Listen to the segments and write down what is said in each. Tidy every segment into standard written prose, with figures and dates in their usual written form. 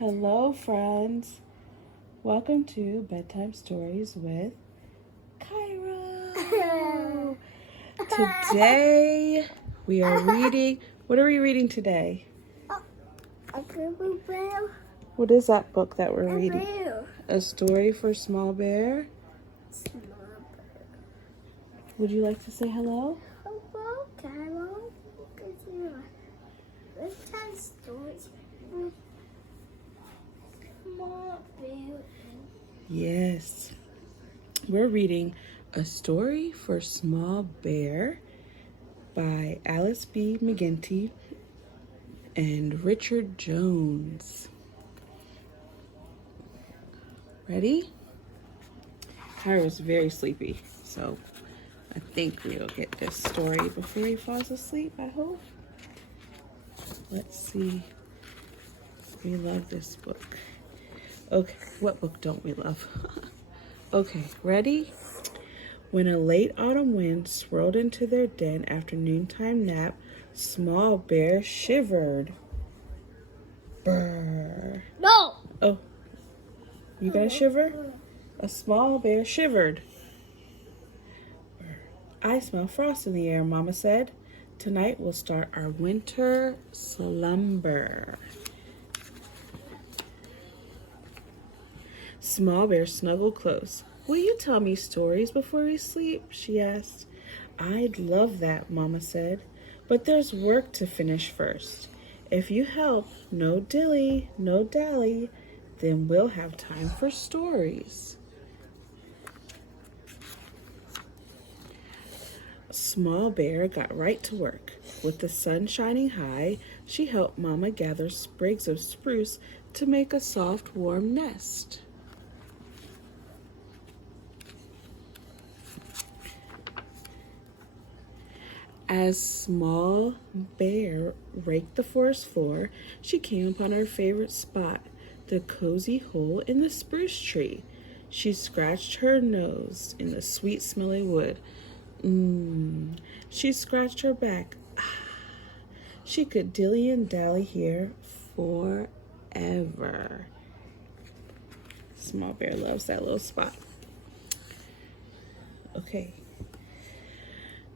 Hello, friends. Welcome to Bedtime Stories with Cairo. Today we are reading. What are we reading today? What is that book that we're reading? A Story for Small Bear. Would you like to say hello? Hello, Cairo. Bedtime stories. Small bear. Yes. We're reading A Story for Small Bear by Alice B. McGinty and Richard Jones. Ready? Cairo's very sleepy, so I think we'll get this story before he falls asleep, I hope. Let's see. We love this book. Okay, what book don't we love? Okay, ready? When a late autumn wind swirled into their den after noontime nap, Small Bear shivered. Brr. No. Oh, you got a shiver? A small bear shivered. I smell frost in the air, Mama said. Tonight we'll start our winter slumber. Small Bear snuggled close. Will you tell me stories before we sleep? She asked. I'd love that, Mama said. But there's work to finish first. If you help, no dilly, no dally, then we'll have time for stories. Small Bear got right to work. With the sun shining high, she helped Mama gather sprigs of spruce to make a soft, warm nest. As Small Bear raked the forest floor, she came upon her favorite spot, the cozy hole in the spruce tree. She scratched her nose in the sweet-smelling wood. She scratched her back. She could dilly and dally here forever. Small Bear loves that little spot. Okay.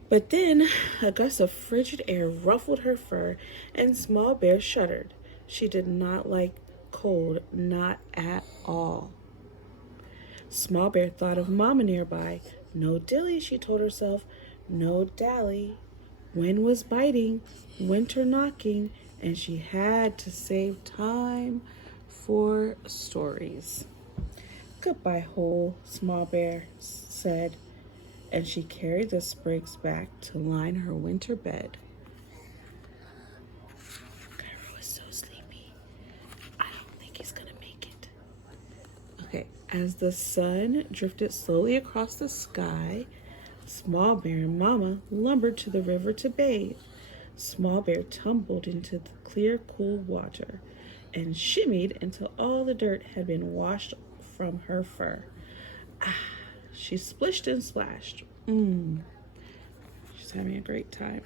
But then a gust of frigid air ruffled her fur, and Small Bear shuddered. She did not like cold, not at all. Small Bear thought of Mama nearby. No dilly, she told herself, no dally. Wind was biting, winter knocking, and she had to save time for stories. Goodbye, hole, Small Bear said, and she carried the sprigs back to line her winter bed. Cairo is so sleepy. I don't think he's gonna make it. Okay, as the sun drifted slowly across the sky, Small Bear and Mama lumbered to the river to bathe. Small Bear tumbled into the clear, cool water and shimmied until all the dirt had been washed from her fur. She splished and splashed. She's having a great time.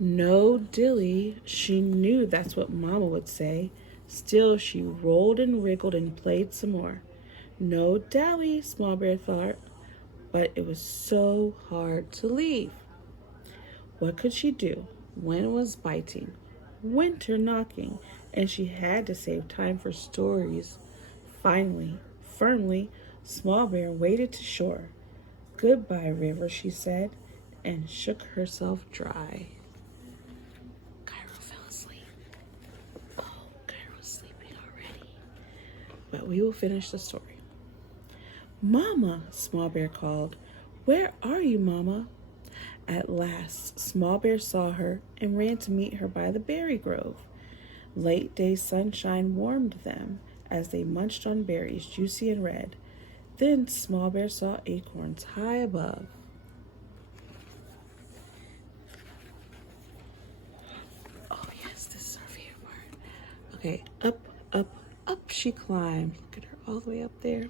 No dilly. She knew that's what Mama would say. Still, she rolled and wriggled and played some more. No dally, Small Bear thought, but it was so hard to leave. What could she do? Wind was biting, winter knocking, and she had to save time for stories. Finally, firmly, Small Bear waded to shore. Goodbye, river, she said, and shook herself dry. Cairo fell asleep. Oh, Cairo's sleeping already. But we will finish the story. Mama, Small Bear called. Where are you, Mama? At last, Small Bear saw her and ran to meet her by the berry grove. Late day sunshine warmed them as they munched on berries, juicy and red. Then Small Bear saw acorns high above. Oh yes, this is our favorite part. Okay, up, up, up she climbed. Look at her all the way up there.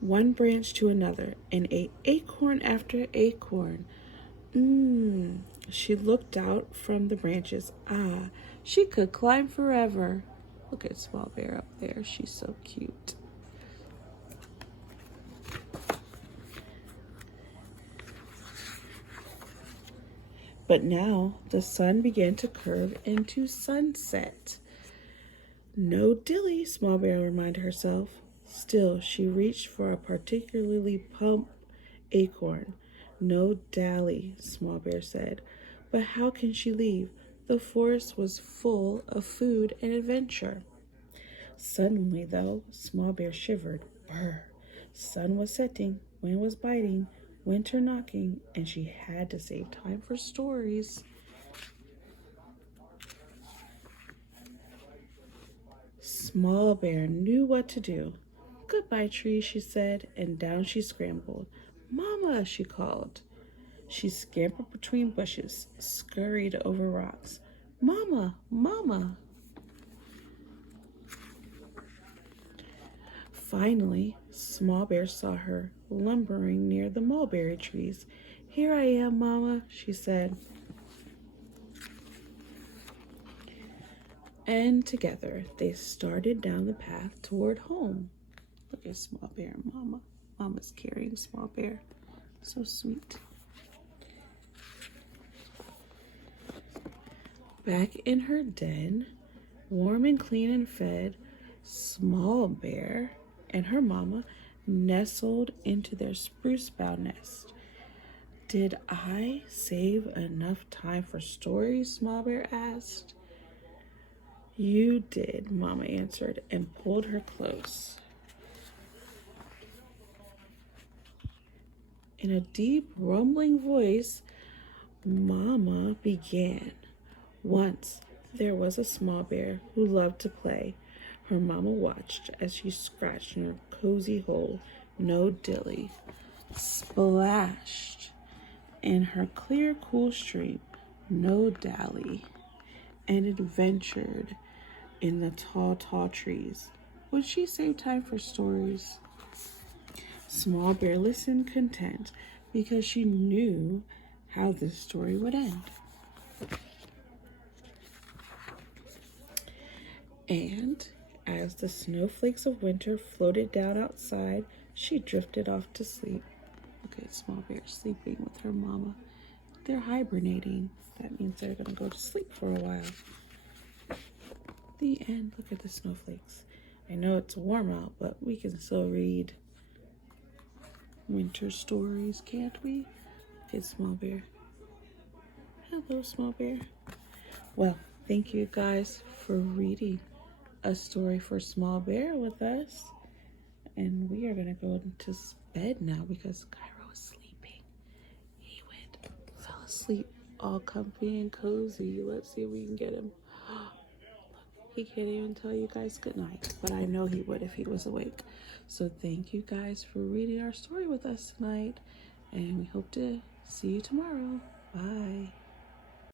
One branch to another, and ate acorn after acorn. She looked out from the branches. She could climb forever. Look at Small Bear up there. She's so cute. But now the sun began to curve into sunset. No dilly, Small Bear reminded herself. Still, she reached for a particularly plump acorn. No dally, Small Bear said. But how can she leave? The forest was full of food and adventure. Suddenly, though, Small Bear shivered. Brr. Sun was setting, wind was biting, winter knocking, and she had to save time for stories. Small Bear knew what to do. Goodbye, tree, she said, and down she scrambled. Mama, she called. She scampered between bushes, scurried over rocks. Mama, Mama. Finally, Small Bear saw her lumbering near the mulberry trees. Here I am, Mama, she said. And together they started down the path toward home. Look at Small Bear and Mama. Mama's carrying Small Bear. So sweet. Back in her den, warm and clean and fed, Small Bear and her mama nestled into their spruce bough nest. Did I save enough time for stories? Small Bear asked. You did, Mama answered and pulled her close. In a deep, rumbling voice, Mama began. Once there was a small bear who loved to play. Her mama watched as she scratched in her cozy hole. No dilly splashed in her clear, cool stream. No dally, and adventured in the tall, tall trees. Would she save time for stories? Small Bear listened content because she knew how this story would end. And as the snowflakes of winter floated down outside, she drifted off to sleep. Look at Small Bear sleeping with her mama. They're hibernating. That means they're going to go to sleep for a while. The end. Look at the snowflakes. I know it's warm out, but we can still read winter stories, can't we? Look at Small Bear. Hello, Small Bear. Well, thank you guys for reading a story for Small Bear with us. And we are going to go to bed now because Cairo is sleeping. He fell asleep all comfy and cozy. Let's see if we can get him. He can't even tell you guys good night, but I know he would if he was awake. So thank you guys for reading our story with us tonight, and we hope to see you tomorrow. Bye.